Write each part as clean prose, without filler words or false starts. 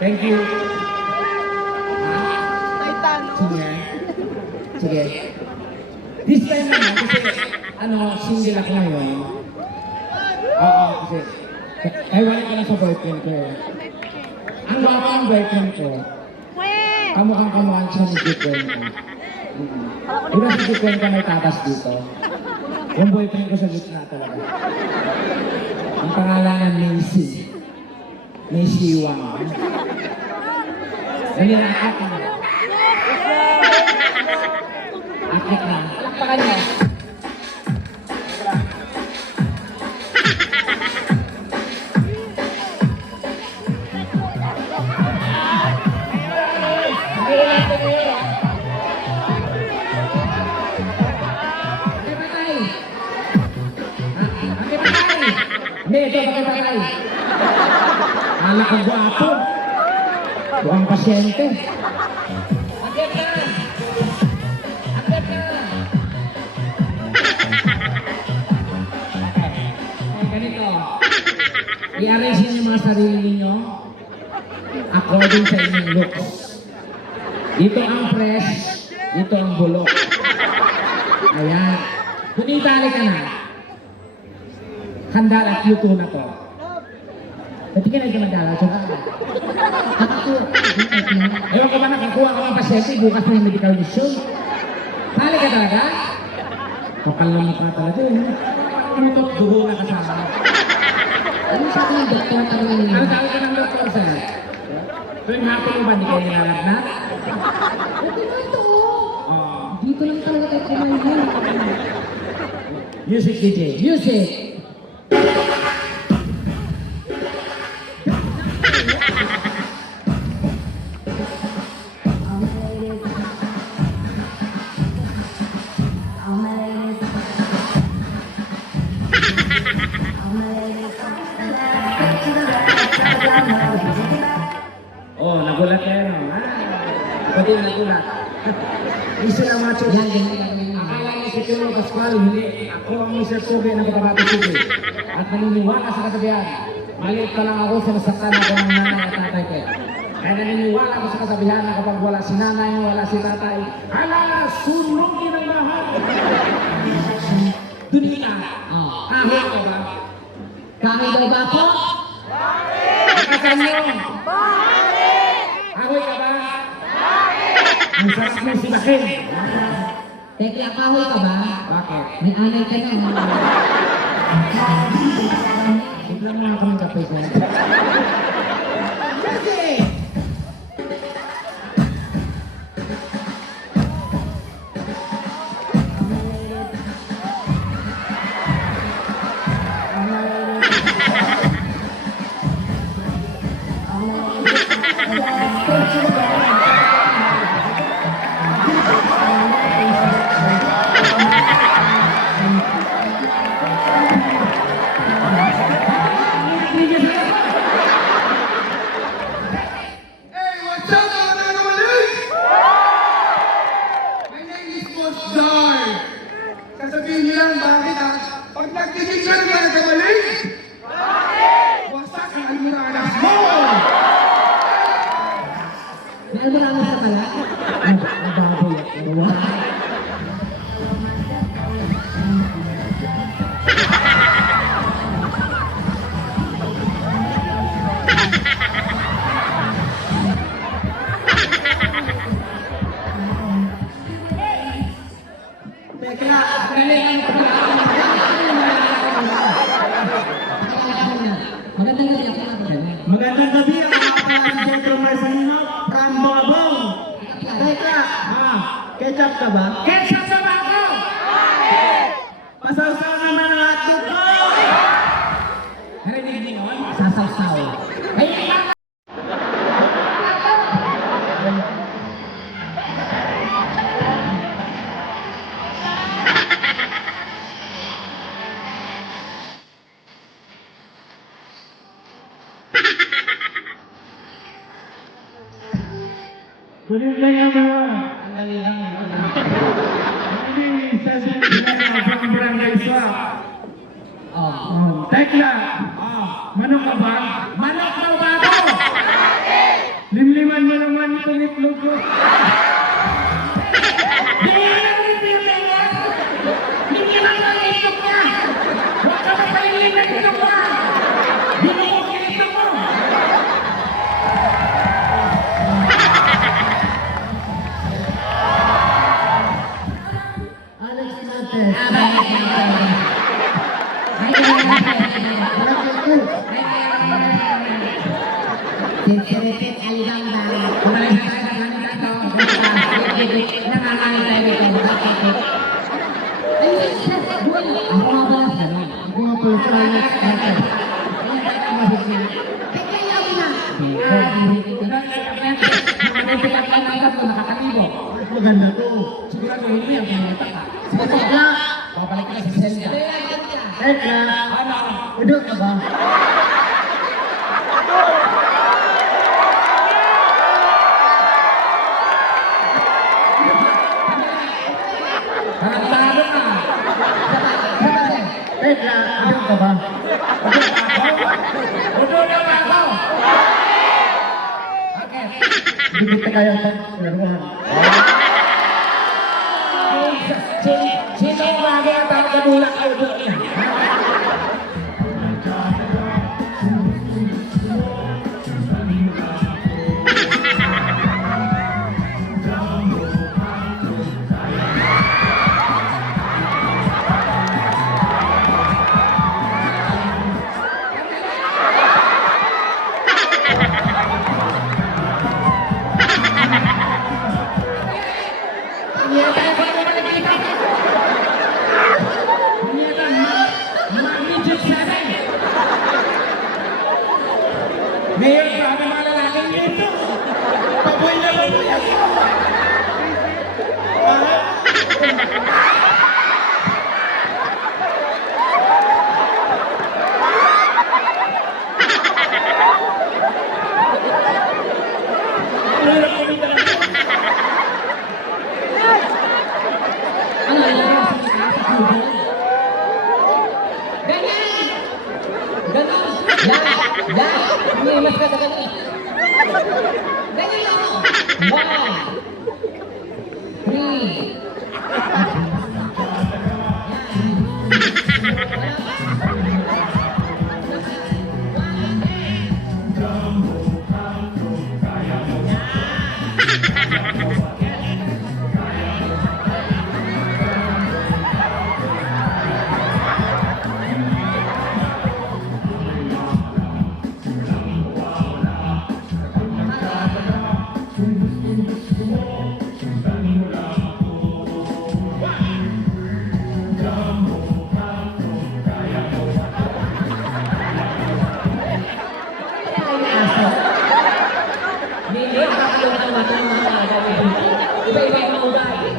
Thank you. Titano. Sige. Sige. This time naman, kasi single ako ngayon. Oo, kasi wala ka na sa boyfriend ko. Ang guwapo ng boyfriend ko, kamukhang siya ni Jikwen ka. Diba si Jikwen ka may tatas dito? Yung boyfriend ko sa gitna talaga. Ang pangalan ng Macy. Macy Wang. Dali na, akit na. Akit na. Lakpakan niya. Hindi, ito pakipatay. Anak ang guwapo. Buang pasyente. Agad na! Agad na! Okay, ganito. I-arrange niyo yung mga sarili ninyo according sa inyong looks. Dito ang fresh, dito ang bulok. Ayan. Kung itali ka na, handa at luto na to. Pati ka na ito magdala. Ewan ko ba nakakuha ka ng pasyente, bukas na yung medical mission. Hali ka talaga? Kapal lang mukha talaga eh. Ano ito? Dugo na kasama. Ano sabi ng doktor? Ano sabi ka ng doktor, sir? Tuwing hapon mo ba, hindi kayo nilalap na? Ito na ito. Oo. Dito lang talaga tayo kumain. Music DJ. Music! Oh, nagulat kayo, no? Pati nagulat. Isa na macho. Yan, yan. Akala niyo si Tino Pascual, hindi. Ako ang Mr. Kobe ng Cotabato City. At naniniwala sa kasabihan. Maliit pa lang ako, sinasaktan ako ng nanay at tatay ko. Kaya naniniwala ako sa kasabihan na kapag wala si nanay, wala si tatay, ala, sunugin ang lahat. Dunin na. Kahit ko ba? Kahit daw ba po? Kasan nyo? Ahoy ka ba? Ang sarap mo si Bakin. Tekla, kahoy ka ba? Bakit? May anay ka na. Bigla mo nga kami kape ko. Kasi! Sasabihin niyo lang, bakit ha? Pag nagtigil ka naman nagkamali! Bakit? Wasak ang almoranas mo! May almoranas ka pala? Nababoy ako. Teka, galing ang Magandang gabi ako na ba? magandang gabi ang mga Sentro Marcelino from Bongabong. Teka, ketchup ka ba? Ketchup sa bako! Pasawsaw naman ang hotdog ko! Narinig niyo yun? Sasaw-saw. Ay, ilang! Tuloy lang yan mga. Hindi, sasabihin na from Barangay Swap. Oh. Tekla, manok ka ba? Manok daw ba ako? itong itlog ko. Kaya na rin pinag niya. Hindi lang ang itlog niya. Huwag ka mapalilin ng itlog mo. Binuhog yung itlog mo. Alex Santos. Sincerity Alibamba. Kumalis na sa kanila to. Nangangain tayo dito. Ako nga pala sa ganun. Ako nga pala sa Alex Santos. Teka, yaw na. Nakakatibo. Maganda to. Siguraduhin mo yan kung nata ka. Teka. Babalik ka na sa selya. Teka. Ano? Udo ka ba? Tarantado ka. Teka. Udo ka ba? Udo na ba ako? Okay. Dito kayo sa laruan. Sino yung bagay at ang kadulak ka udo niya? Mayor, grabe mga lalaking dito. Paboy na paboy ako. Hirap kumita ng Ano, ilagay sa kubo? Ganyan! Ganon! Umiimas ka sa ganun. Ganyan lang! 1, 3, Iba-iba yung mga ugali.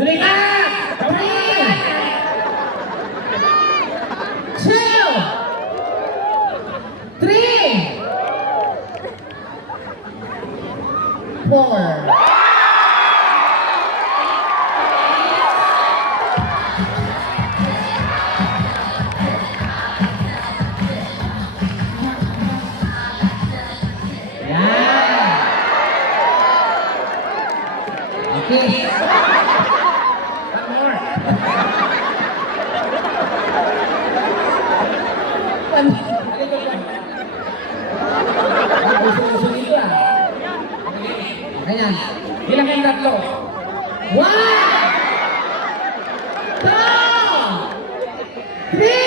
Dali ka! 3, 2, 3, 4. Okay. One more. Gusto nito ah. Ayan. Ilang kayong tatlo? 1, 2, 3,